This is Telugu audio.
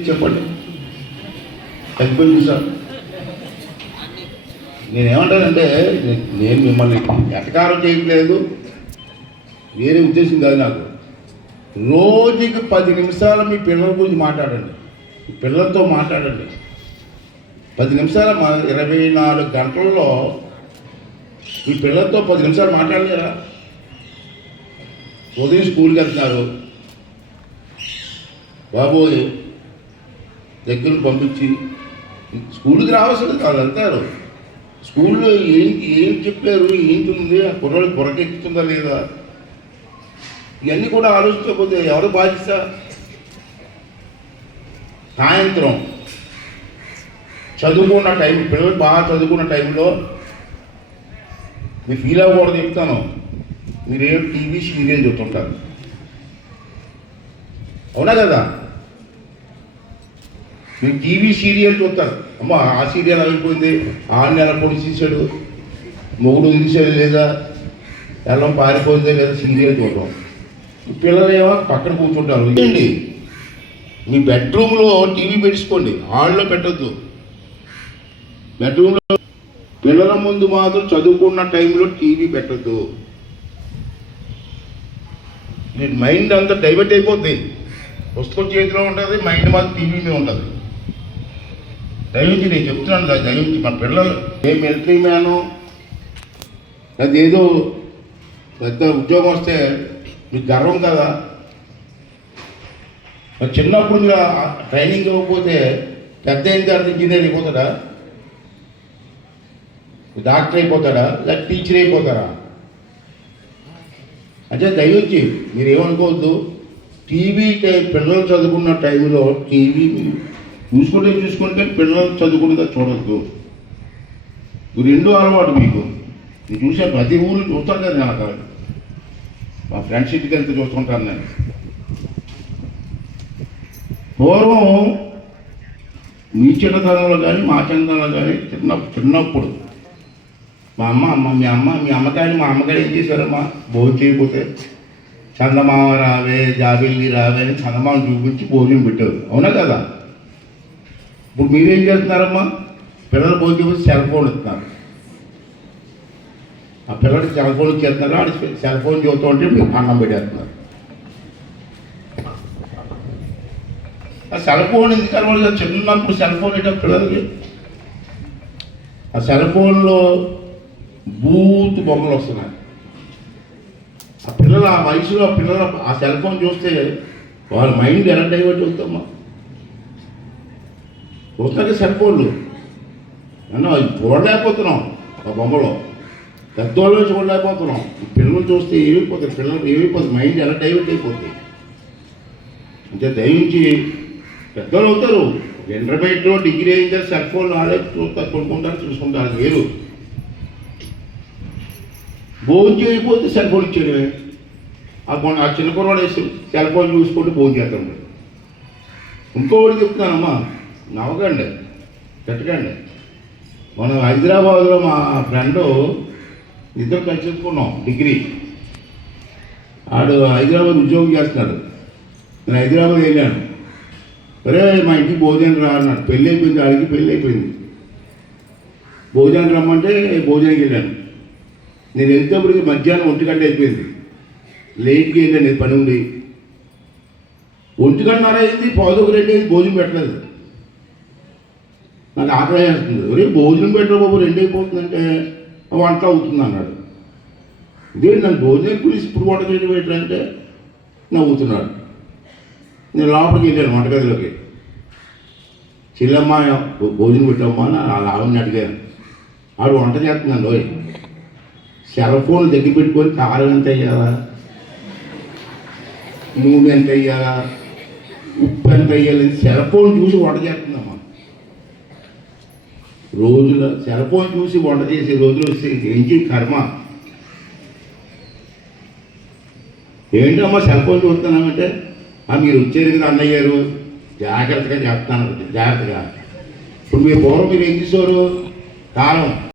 చెప్పండి. తగ్గిపోయింది సార్ నేనేమంటానంటే నేను మిమ్మల్ని ఎటకారం చేయట్లేదు. వేరే ఉద్దేశం కాదు నాకు. రోజుకి పది నిమిషాలు మీ పిల్లల గురించి మాట్లాడండి. మీ పిల్లలతో మాట్లాడండి. పది నిమిషాల మా- ఇరవై నాలుగు గంటల్లో మీ పిల్లలతో పది నిమిషాలు మాట్లాడలేరా? ఉదయం స్కూల్కి వెళ్తున్నారు. బాబోయ్ దగ్గర పంపించి స్కూల్కి రావాల్సింది కాదు అంటారు. స్కూల్లో ఏంటి ఏం చెప్పారు ఏంటి ఉంది ఆ కుర్రాడు పొరకెక్కుతుందా లేదా? ఇవన్నీ కూడా ఆలోచించకపోతే ఎవరు బాధ్యత? సాయంత్రం. చదువుకున్న టైం పిల్లలు బాగా చదువుకున్న టైంలో మీరు ఫీల్ అవ్వకూడదు చెప్తాను. మీరేం టీవీ సీరియల్ చూస్తుంటారు. అవునా కదా? మీరు టీవీ సీరియల్ చూస్తారు అమ్మ ఆ సీరియల్ అయిపోయింది ఆ నెల పొడి తీసాడు? మొగుడు తీసాడు లేదా? ఎల్లం పారిపోయిందే లేదా? సీరియల్ చూడటం పిల్లలు ఏమో పక్కన కూర్చుంటారు. ఏంటి? మీ బెడ్రూమ్లో టీవీ పెట్టుకోండి హాల్లో పెట్టద్దు. బెడ్రూమ్లో పిల్లల ముందు మాత్రం చదువుకున్న టైంలో టీవీ పెట్టద్దు. మైండ్ అంతా డైవర్ట్ అయిపోతుంది పుస్తకం చేతిలో ఉంటుంది మైండ్ మాత్రం టీవీ మీద ఉంటుంది. దయవించి నేను చెప్తున్నాను దయవించి మా పిల్లలు. ఏ మిలిటరీ మ్యాను. అది ఏదో పెద్ద ఉద్యోగం వస్తే మీకు గర్వం కదా. మరి చిన్నప్పుడు మీరు ట్రైనింగ్ ఇవ్వకపోతే పెద్ద అయిన తర్వాత ఇంజనీర్ అయిపోతాడా? డాక్టర్ అయిపోతాడా? లేదా టీచర్ అయిపోతారా? అంటే దయవచ్చి మీరు ఏమనుకోవద్దు. టీవీ టైం పిల్లలు చదువుకున్న టైంలో టీవీ మీరు చూసుకుంటే చూసుకుంటే పిల్లలు చదువుకునేదా చూడొద్దు. రెండు అలవాటు మీకు. నేను చూసే ప్రతి ఊళ్ళు చూస్తాను కదా నేను అక్కడ. మా ఫ్రెండ్స్ ఇంటికి వెళ్తే చూస్తుంటాను నేను. పూర్వం మీ చిన్నతనంలో కానీ మా చిన్నతనంలో కానీ చిన్న చిన్నప్పుడు మా అమ్మ అమ్మ మీ అమ్మ మీ అమ్మకాయని మా అమ్మగారు ఏం చేశారమ్మా? భోజనం చేయకపోతే చందమామ రావే జాబిల్లి రావే అని చందమామ చూపించి భోజనం పెట్టారు అవునా కదా? ఇప్పుడు మీరేం చేస్తున్నారమ్మా? పిల్లలు భోజనం చేయకపోతే సెల్ ఫోన్ ఇస్తున్నారు. ఆ పిల్లలు సెల్ ఫోన్ ఇచ్చేస్తున్నారు ఆడ సెల్ ఫోన్ చూస్తూ ఉంటే మీరు అన్నం పెట్టేస్తున్నారు. ఆ సెల్ ఫోన్ ఎందుకు అలవాటు చిన్నప్పుడు సెల్ ఫోన్ ఏంటో పిల్లలకి? ఆ సెల్ ఫోన్లో బూత్ బొమ్మలు వస్తున్నాయి. ఆ పిల్లలు ఆ వయసులో ఆ పిల్లలు ఆ సెల్ ఫోన్ చూస్తే వాళ్ళ మైండ్ ఎలా డైవర్ట్ అవుతామా చూస్తాక సెల్ ఫోన్లు అన్న చూడలేకపోతున్నాం ఆ బొమ్మలో. పెద్దవాళ్ళు చూడలేకపోతున్నాం. పిల్లలు చూస్తే ఏమైపోతుంది పిల్లలు ఏమైపోతుంది మైండ్ ఎలా డైవర్ట్ అయిపోతుంది అంటే దయించి పెద్దలు అవుతారు. ఇంటర్మీడియట్లో డిగ్రీ అయితే సెల్ ఫోన్ ఆడే చూస్తారు కొనుక్కుంటారు చూసుకుంటారు వేరు భోజనం చేయకపోతే సెల్ ఫోన్ ఇచ్చేయడమే. ఆ కొన ఆ చిన్న కుర్రాడు సెల్ ఫోన్ చూసుకుంటూ భోజనం చేస్తాడు. ఇంకోటి చెప్తున్నానమ్మా. నవ్వకండి. పెట్టకండి మనం హైదరాబాద్లో మా ఫ్రెండ్ ఇద్దరు కలిసి చెప్పుకున్నాం డిగ్రీ. ఆడు హైదరాబాద్ ఉద్యోగం చేస్తున్నాడు. నేను హైదరాబాద్ వెళ్ళాను. ఒరే మా ఇంటికి భోజనం రా అన్నాడు. పెళ్ళి అయిపోయింది ఆడికి పెళ్ళి అయిపోయింది. భోజనం రమ్మంటే భోజనానికి వెళ్ళాను. నేను వెళ్తేప్పటికి మధ్యాహ్నం ఒంటి గంట అయిపోయింది. లేట్కి వెళ్ళాను పని ఉండి ఒంటి గంట అయింది పావుదొక రెండు అయింది భోజనం పెట్టలేదు. నాకు ఆకలి వేస్తుంది ఒరే భోజనం పెట్టరు బాబు రెండు అయిపోతుందంటే వంట అవుతుంది అన్నాడు ఇదే నన్ను భోజనం పిలిచి ఇప్పుడు వంట చేయడం ఏంటంటే నవ్వుతున్నాడు. నేను లోపలికి వెళ్ళాను వంటగదిలోకి. చెల్లమ్మ భోజనం పెట్టమ్మా అని ఆ ఆవిడని అడిగాను. ఆవిడ వంట చేస్తున్నాను ఓయ్. సెల్ ఫోన్ దగ్గర పెట్టుకొని కారం ఎంత అయ్యాలా నూనె ఎంత అయ్యాలా ఉప్పు ఎంత అయ్యాలి సెల్ ఫోన్ చూసి వంట చేస్తుందమ్మా రోజుల సెల్ ఫోన్ చూసి వంట చేసే రోజులు వస్తే ఏంటి కర్మ? ఏంటమ్మా సెల్ ఫోన్ చూస్తున్నామంటే "ఆ, మీరు వచ్చారు కదా అన్నయ్య గారు. జాగ్రత్తగా చెప్తాను జాగ్రత్తగా. ఇప్పుడు మీ పూర్వం మీరు ఏం చేసేవారు? కాలం.